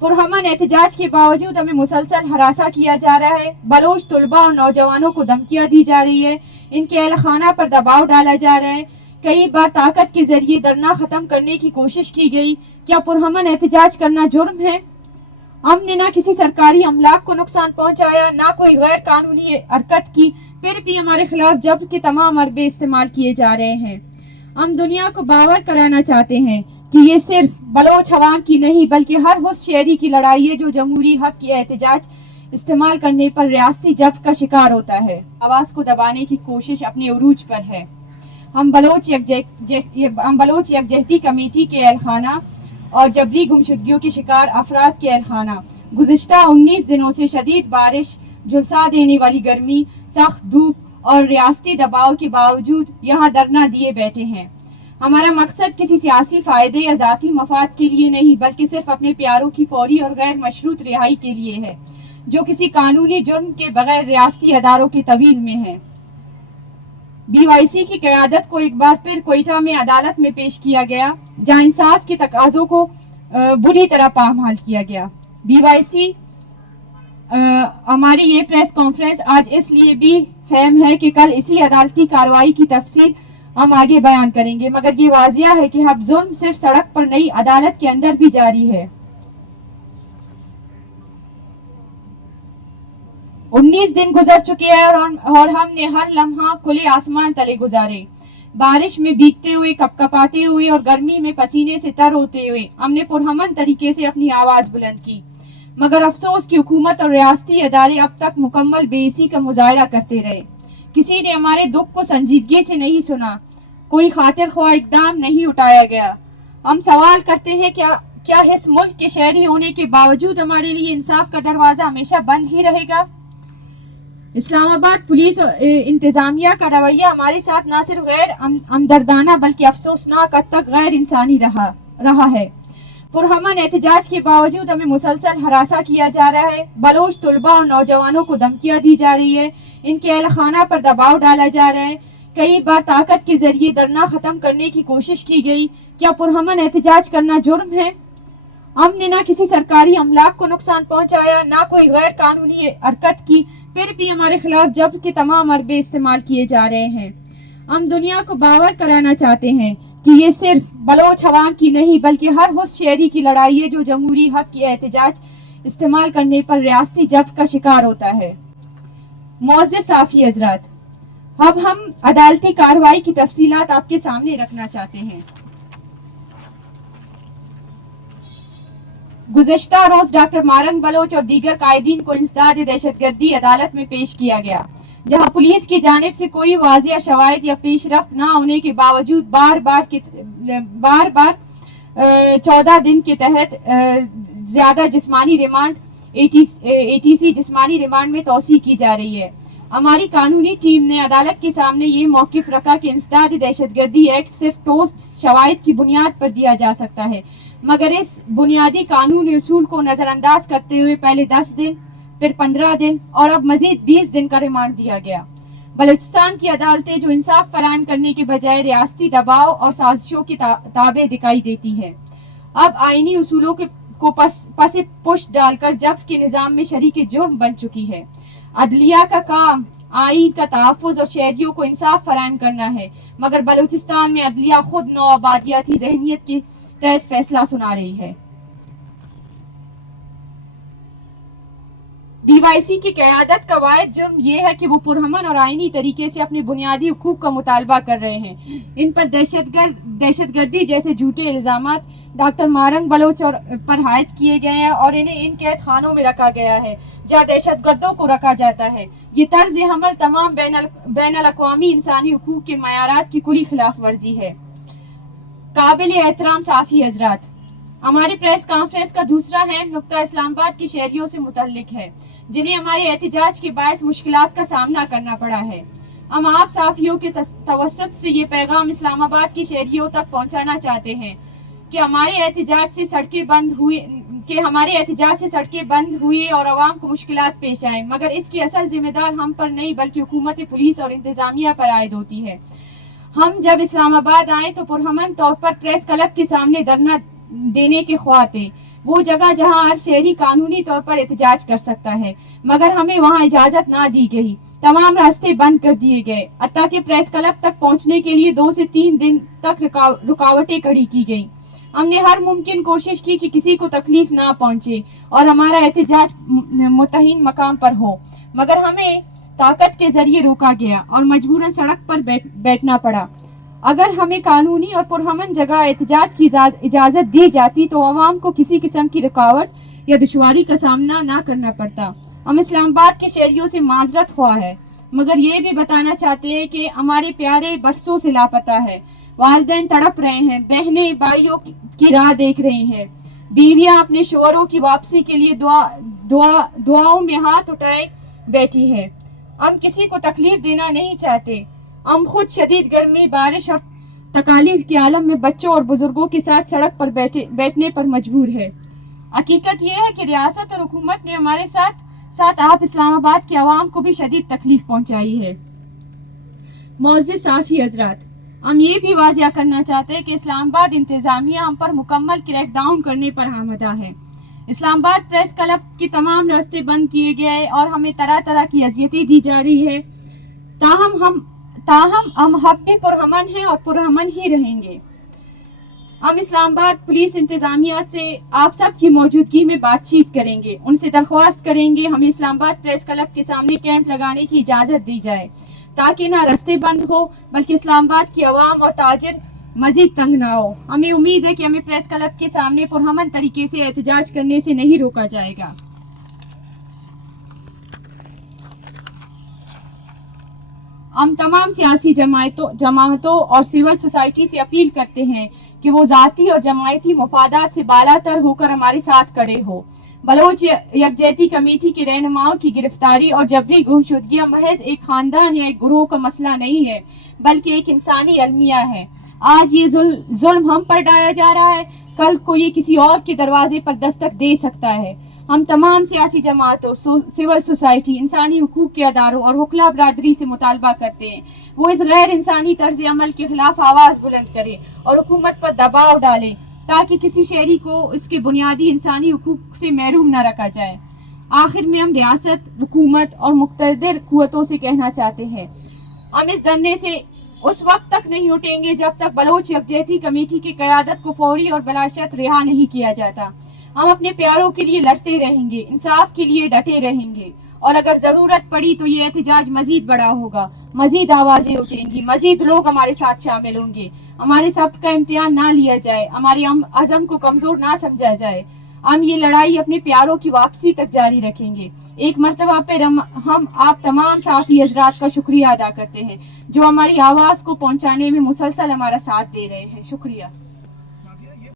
पुरअमन एहतजाज के बावजूद हमें मुसलसल हरासा किया जा रहा है। बलोच तलबा और नौजवानों को धमकियां दी जा रही है, इनके अहल खाना पर दबाव डाला जा रहा है। कई बार ताकत के जरिए धरना खत्म करने की कोशिश की गई। क्या पुरअमन एहतजाज करना जुर्म है? हमने ना किसी सरकारी अमलाक को नुकसान पहुंचाया, ना कोई गैर कानूनी हरकत की, फिर भी हमारे खिलाफ जब्त के तमाम अरबे इस्तेमाल किए जा रहे हैं। हम दुनिया को बावर कराना चाहते हैं कि ये सिर्फ बलोच अवाम की नहीं बल्कि हर उस शहरी की लड़ाई है जो जमहूरी हक की एहतजाज इस्तेमाल करने पर रियासती जब्त का शिकार होता है। आवाज को दबाने की कोशिश अपने उरूज पर है। हम बलोच यकजहती कमेटी के एहलखाना और जबरी गुमशुदगियों के शिकार अफराद के एहलखाना गुज़िश्ता 19 दिनों से शदीद बारिश, झुलसा देने वाली गर्मी, सख्त धूप और रियासती दबाव के बावजूद यहाँ धरना दिए बैठे हैं। हमारा मकसद किसी सियासी फायदे या जाती मफाद के लिए नहीं बल्कि सिर्फ अपने प्यारों की फौरी और गैर मशरूत रिहाई के लिए है, जो किसी कानूनी जुर्म के बगैर रियासती अदारों के तवील में है। BYC की क़यादत को एक बार फिर कोयटा में अदालत में पेश किया गया, जहां इंसाफ के तकाजों को बुरी तरह पामाल किया गया। BYC हमारी ये प्रेस कॉन्फ्रेंस आज इसलिए भी अहम है कि कल इसी अदालती कार्रवाई की तफसील हम आगे बयान करेंगे, मगर ये वाजिया है कि अब जुर्म सिर्फ सड़क पर नहीं, अदालत के अंदर भी जारी है। 19 दिन गुजर चुके हैं और हमने हर लम्हा खुले आसमान तले गुजारे। बारिश में भीगते हुए, कपकपाते हुए और गर्मी में पसीने से तर होते हुए हमने पुरअमन तरीके से अपनी आवाज बुलंद की, मगर अफसोस की हुकूमत और रियासती अदारे अब तक मुकम्मल बेइज्जती का मुजाहरा करते रहे। किसी ने हमारे दुख को संजीदगी से नहीं सुना, कोई खातिर ख्वाह इकदाम नहीं उठाया गया। हम सवाल करते हैं क्या इस मुल्क के शहरी होने के बावजूद हमारे लिए इंसाफ का दरवाजा हमेशा बंद ही रहेगा? इस्लामाबाद पुलिस और इंतजामिया का रवैया हमारे साथ न सिर्फ गैर हमदर्दाना बल्कि अफसोसनाक हद तक गैर इंसानी रहा है। पुरअमन एहतजाज के बावजूद हमें मुसलसल हरासा किया जा रहा है। बलोच तलबा और नौजवानों को धमकियां दी जा रही है, इनके अहल खाना पर दबाव डाला जा रहा है। कई बार ताकत के जरिए धरना खत्म करने की कोशिश की गई। क्या पुरअमन एहतजाज करना जुर्म है? हमने ना किसी सरकारी अमलाक को नुकसान पहुंचाया, ना कोई गैर कानूनी हरकत की, फिर भी हमारे खिलाफ जब्त के तमाम अरबे इस्तेमाल किए जा रहे हैं। हम दुनिया को बावर कराना चाहते हैं कि ये सिर्फ बलोच अवाम की नहीं बल्कि हर उस शहरी की लड़ाई है जो जमहूरी हक की एहतजाज इस्तेमाल करने पर रियासती जब्त का शिकार होता है। मुअज़्ज़िज़ साफ़ी हज़रात, अब हम अदालती कार्रवाई की तफसीलात आपके सामने रखना चाहते हैं। गुज़श्ता रोज डॉक्टर मारंग बलोच और दीगर कायदीन को इंसदाद दहशतगर्दी अदालत में पेश किया गया, जहां पुलिस की जानिब से कोई वाज़िया शवाहिद या पेशरफ्त न होने के बावजूद बार बार 14 दिन के तहत ज्यादा जिस्मानी रिमांड ATC जिस्मानी रिमांड में तोसी की जा रही है। हमारी कानूनी टीम ने अदालत के सामने ये मौकिफ रखा कि इंसदाद दहशतगर्दी एक्ट सिर्फ ठोस शवाहिद की बुनियाद पर दिया जा सकता है, मगर इस बुनियादी कानूनी उसूल को नजरअंदाज करते हुए पहले 10 दिन, फिर 15 दिन और अब मजीद 20 दिन का रिमांड दिया गया। बलूचिस्तान की अदालतें जो इंसाफ फराहम करने के बजाय रियासती दबाव और साजिशों की ताबे दिखाई देती हैं, अब आईनी उसूलों को पसे पुश डालकर जब्त के निजाम में शरीक जुर्म बन चुकी है। अदलिया का काम आईन का तहफ़्फ़ुज़ और शहरियों को इंसाफ फराहम करना है, मगर बलूचिस्तान में अदलिया खुद नौआबादियाती ज़हनियत के तहत फैसला सुना रही है। BYC की क़यादत का वाहिद जुर्म ये है कि वो पुरअमन और आईनी तरीके से अपने बुनियादी हुकूक का मुतालबा कर रहे हैं। इन पर दहशतगर्दी जैसे झूठे इल्जामात डॉक्टर मारंग बलोच पर आयद किए गए हैं और इन्हें इन कैद खानों में रखा गया है जहाँ दहशतगर्दों को रखा जाता है। ये तर्ज हमल तमाम बैनुल अक़वामी इंसानी हुकूक के मयारात की खुली खिलाफ वर्जी है। काबिल एहतराम साफ़ी हज़रात, हमारी प्रेस कॉन्फ्रेंस का दूसरा अहम नुक्ता इस्लामाबाद के शहरियों से मुतल्लिक है, जिन्हें हमारे एहतजाज के बायस मुश्किलात का सामना करना पड़ा है। हम आप साफियों के तवस्सुत से ये पैगाम इस्लामाबाद के शहरियों तक पहुंचाना चाहते हैं कि हमारे एहतजाज से सड़कें बंद हुई और आवाम को मुश्किलात पेश आए, मगर इसकी असल जिम्मेदार हम पर नहीं बल्कि हुकूमत, पुलिस और इंतजामिया पर आयद होती है। हम जब इस्लामाबाद आए तो पुरअमन तौर पर प्रेस क्लब के सामने धरना देने के ख्वाह थे, وہ جگہ جہاں ہر شہری قانونی طور پر احتجاج کر سکتا ہے، مگر ہمیں وہاں اجازت نہ دی گئی۔ تمام راستے بند کر دیے گئے، حتیٰ کہ پریس کلب تک پہنچنے کے لیے 2 سے 3 دن تک رکاوٹیں کھڑی کی گئیں۔ ہم نے ہر ممکن کوشش کی کہ کسی کو تکلیف نہ پہنچے اور ہمارا احتجاج متعین مقام پر ہو، مگر ہمیں طاقت کے ذریعے روکا گیا اور مجبوراً سڑک پر بیٹھنا پڑا۔ اگر ہمیں قانونی اور پرامن جگہ احتجاج کی اجازت دی جاتی تو عوام کو کسی قسم کی رکاوٹ یا دشواری کا سامنا نہ کرنا پڑتا۔ ہم اسلام آباد کے شہریوں سے معذرت خواہ ہے، مگر یہ بھی بتانا چاہتے ہیں کہ ہمارے پیارے برسوں سے لاپتہ ہے۔ والدین تڑپ رہے ہیں، بہنیں بھائیوں کی راہ دیکھ رہی ہیں، بیویاں اپنے شوہروں کی واپسی کے لیے دعاؤں میں ہاتھ اٹھائے بیٹھی ہے۔ ہم کسی کو تکلیف دینا نہیں چاہتے۔ ہم خود شدید گرمی، بارش اور تکالیف کے عالم میں بچوں اور بزرگوں کے ساتھ سڑک پر بیٹھنے پر مجبور ہے۔ حقیقت یہ ہے کہ ریاست اور حکومت نے ہمارے ساتھ آپ اسلام آباد کے عوام کو بھی شدید تکلیف پہنچائی ہے۔ معزز صحافی حضرات، ہم یہ بھی واضح کرنا چاہتے ہیں کہ اسلام آباد انتظامیہ ہم پر مکمل کریک ڈاؤن کرنے پر آمادہ ہے۔ اسلام آباد پریس کلب کے تمام راستے بند کیے گئے اور ہمیں طرح طرح کی اذیتیں دی جا رہی ہے۔ تاہم ہم حب بھی پرامن ہیں اور پرامن ہی رہیں گے۔ ہم اسلام آباد پولیس انتظامیہ سے آپ سب کی موجودگی میں بات چیت کریں گے، ان سے درخواست کریں گے ہمیں اسلام آباد پریس کلب کے سامنے کیمپ لگانے کی اجازت دی جائے، تاکہ نہ راستے بند ہو بلکہ اسلام آباد کی عوام اور تاجر مزید تنگ نہ ہو۔ ہمیں امید ہے کہ ہمیں پریس کلب کے سامنے پرامن طریقے سے احتجاج کرنے سے نہیں روکا جائے گا۔ ہم تمام سیاسی جماعتوں اور سول سوسائٹی سے اپیل کرتے ہیں کہ وہ ذاتی اور جماعتی مفادات سے بالاتر ہو کر ہمارے ساتھ کھڑے ہو۔ بلوچ یکجہتی کمیٹی کے رہنماؤں کی گرفتاری اور جبری گمشدگیاں محض ایک خاندان یا ایک گروہ کا مسئلہ نہیں ہے، بلکہ ایک انسانی المیہ ہے۔ آج یہ ظلم ہم پر ڈایا جا رہا ہے، کل کو یہ کسی اور کے دروازے پر دستک دے سکتا ہے۔ ہم تمام سیاسی جماعتوں، سول سوسائٹی، انسانی حقوق کے اداروں اور وکلا برادری سے مطالبہ کرتے ہیں وہ اس غیر انسانی طرز عمل کے خلاف آواز بلند کرے اور حکومت پر دباؤ ڈالے تاکہ کسی شہری کو اس کے بنیادی انسانی حقوق سے محروم نہ رکھا جائے۔ آخر میں ہم ریاست، حکومت اور مقتدر قوتوں سے کہنا چاہتے ہیں، ہم اس دھرنے سے اس وقت تک نہیں اٹھیں گے جب تک بلوچ یکجہتی کمیٹی کی قیادت کو فوری اور بلا شرط رہا نہیں کیا جاتا۔ ہم اپنے پیاروں کے لیے لڑتے رہیں گے، انصاف کے لیے ڈٹے رہیں گے، اور اگر ضرورت پڑی تو یہ احتجاج مزید بڑا ہوگا، مزید آوازیں اٹھیں گی، مزید لوگ ہمارے ساتھ شامل ہوں گے۔ ہمارے سب کا امتحان نہ لیا جائے، ہمارے عزم کو کمزور نہ سمجھا جائے۔ ہم یہ لڑائی اپنے پیاروں کی واپسی تک جاری رکھیں گے۔ ایک مرتبہ پھر ہم آپ تمام صحافی حضرات کا شکریہ ادا کرتے ہیں جو ہماری آواز کو پہنچانے میں مسلسل ہمارا ساتھ دے رہے ہیں۔ شکریہ۔